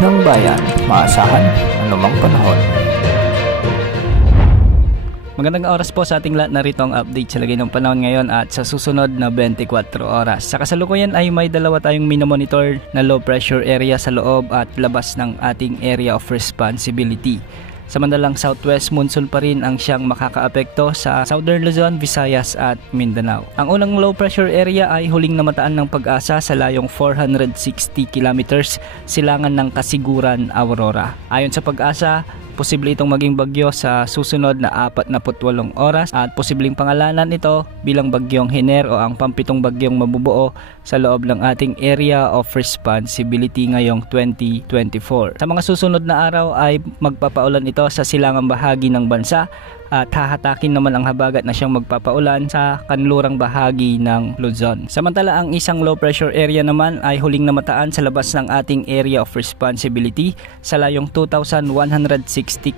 ng bayan, maasahan anumang panahon. Magandang oras po sa ating lahat, narito ang update sa lagay ng panahon ngayon at sa susunod na 24 oras. Sa kasalukuyan ay may dalawa tayong minomonitor na low pressure area sa loob at labas ng ating area of responsibility. Samantalang southwest monsoon pa rin ang siyang makakaapekto sa Southern Luzon, Visayas at Mindanao. Ang unang low pressure area ay huling namataan ng Pag-asa sa layong 460 kilometers silangan ng Kasiguran, Aurora. Ayon sa Pag-asa, posible itong maging bagyo sa susunod na 48 oras at posibleng pangalanan ito bilang bagyong Hiner o ang pampitong bagyong mabubuo sa loob ng ating area of responsibility ngayong 2024. Sa mga susunod na araw ay magpapaulan ito sa silangang bahagi ng bansa at hahatakin naman ang habagat na siyang magpapaulan sa kanlurang bahagi ng Luzon. Samantala ang isang low pressure area naman ay huling namataan sa labas ng ating area of responsibility sa layong 2,160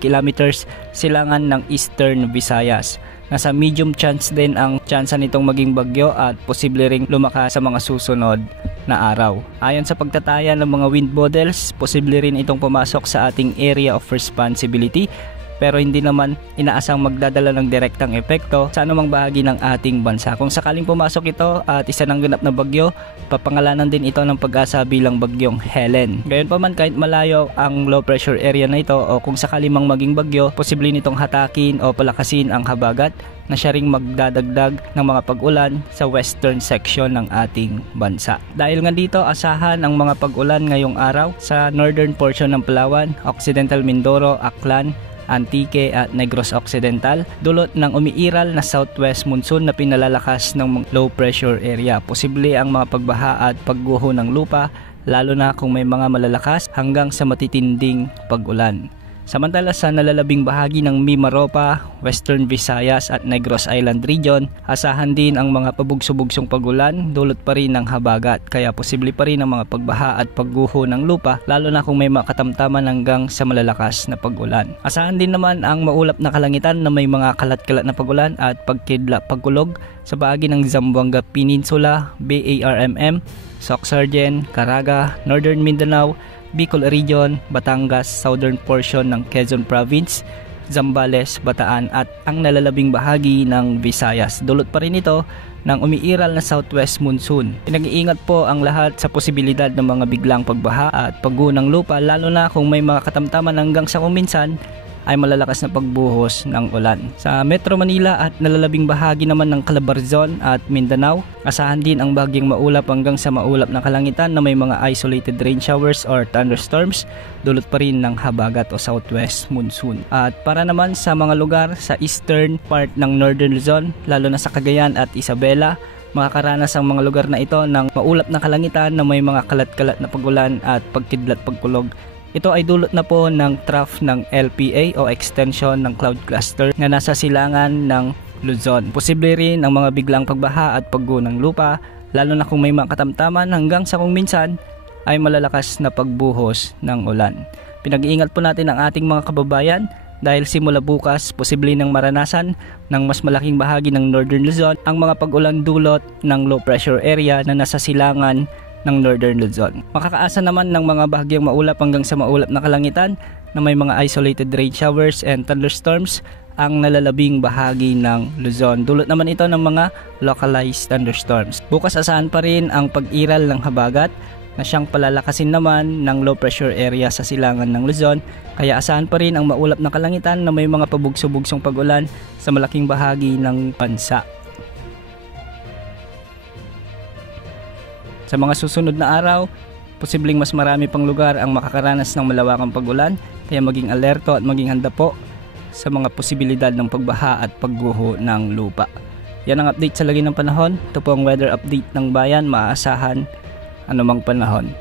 kilometers silangan ng Eastern Visayas. Nasa medium chance din ang tsansa nitong maging bagyo at posible ring lumakas sa mga susunod na araw. Ayon sa pagtataya ng mga wind models, posible rin itong pumasok sa ating area of responsibility pero hindi naman inaasang magdadala ng direktang epekto sa anumang bahagi ng ating bansa. Kung sakaling pumasok ito at isa ng ganap na bagyo, papangalanan din ito ng Pag-asa bilang bagyong Helen. Gayunpaman, kahit malayo ang low pressure area na ito o kung sakaling mang maging bagyo, posible nitong hatakin o palakasin ang habagat na siya ring magdadagdag ng mga pag-ulan sa western section ng ating bansa. Dahil nga dito, asahan ang mga pag-ulan ngayong araw sa northern portion ng Palawan, Occidental Mindoro, Aklan, Antique at Negros Occidental, dulot ng umiiral na southwest monsoon na pinalalakas ng low pressure area. Posible ang mga pagbaha at pagguho ng lupa, lalo na kung may mga malalakas hanggang sa matitinding pag-ulan. Samantala sa nalalabing bahagi ng Mimaropa, Western Visayas at Negros Island Region, asahan din ang mga pabugso-bugsong pag-ulan, dulot pa rin ng habagat, kaya posible pa rin ang mga pagbaha at pagguho ng lupa, lalo na kung may makatamtaman hanggang sa malalakas na pag-ulan. Asahan din naman ang maulap na kalangitan na may mga kalat-kalat na pag-ulan at pagkidlat-pagkulog sa bahagi ng Zamboanga Peninsula, BARMM, Soc-Sargen, Caraga, Northern Mindanao, Bicol Region, Batangas, southern portion ng Quezon Province, Zambales, Bataan at ang nalalabing bahagi ng Visayas. Dulot pa rin ito ng umiiral na southwest monsoon. Pinag-iingat po ang lahat sa posibilidad ng mga biglang pagbaha at pagguho ng lupa, lalo na kung may mga katamtaman hanggang sa kuminsan ay malalakas na pagbuhos ng ulan. Sa Metro Manila at nalalabing bahagi naman ng Calabarzon at Mindanao, asahan din ang bagyang maulap hanggang sa maulap na kalangitan na may mga isolated rain showers or thunderstorms, dulot pa rin ng habagat o southwest monsoon. At para naman sa mga lugar sa eastern part ng Northern Luzon, lalo na sa Cagayan at Isabela, makakaranas ang mga lugar na ito ng maulap na kalangitan na may mga kalat-kalat na pag-ulan at pagkidlat-pagkulog. Ito ay dulot na po ng trough ng LPA o extension ng cloud cluster na nasa silangan ng Luzon. Posible rin ang mga biglang pagbaha at pagguho ng lupa, lalo na kung may mga katamtaman hanggang sa kung minsan ay malalakas na pagbuhos ng ulan. Pinag-iingat po natin ang ating mga kababayan dahil simula bukas posible nang maranasan ng mas malaking bahagi ng Northern Luzon ang mga pag-ulan dulot ng low pressure area na nasa silangan ng Northern Luzon. Makakaasa naman ng mga bahagyang maulap hanggang sa maulap na kalangitan na may mga isolated rain showers and thunderstorms ang nalalabing bahagi ng Luzon. Dulot naman ito ng mga localized thunderstorms. Bukas asahan pa rin ang pag-iral ng habagat na siyang palalakasin naman ng low pressure area sa silangan ng Luzon, kaya asahan pa rin ang maulap na kalangitan na may mga pabugso-bugsong pag-ulan sa malaking bahagi ng bansa. Sa mga susunod na araw, posibleng mas marami pang lugar ang makakaranas ng malawakang pag-ulan, kaya maging alerto at maging handa po sa mga posibilidad ng pagbaha at pagguho ng lupa. Yan ang update sa lagay ng panahon. Ito po ang weather update ng bayan, maaasahan anumang panahon.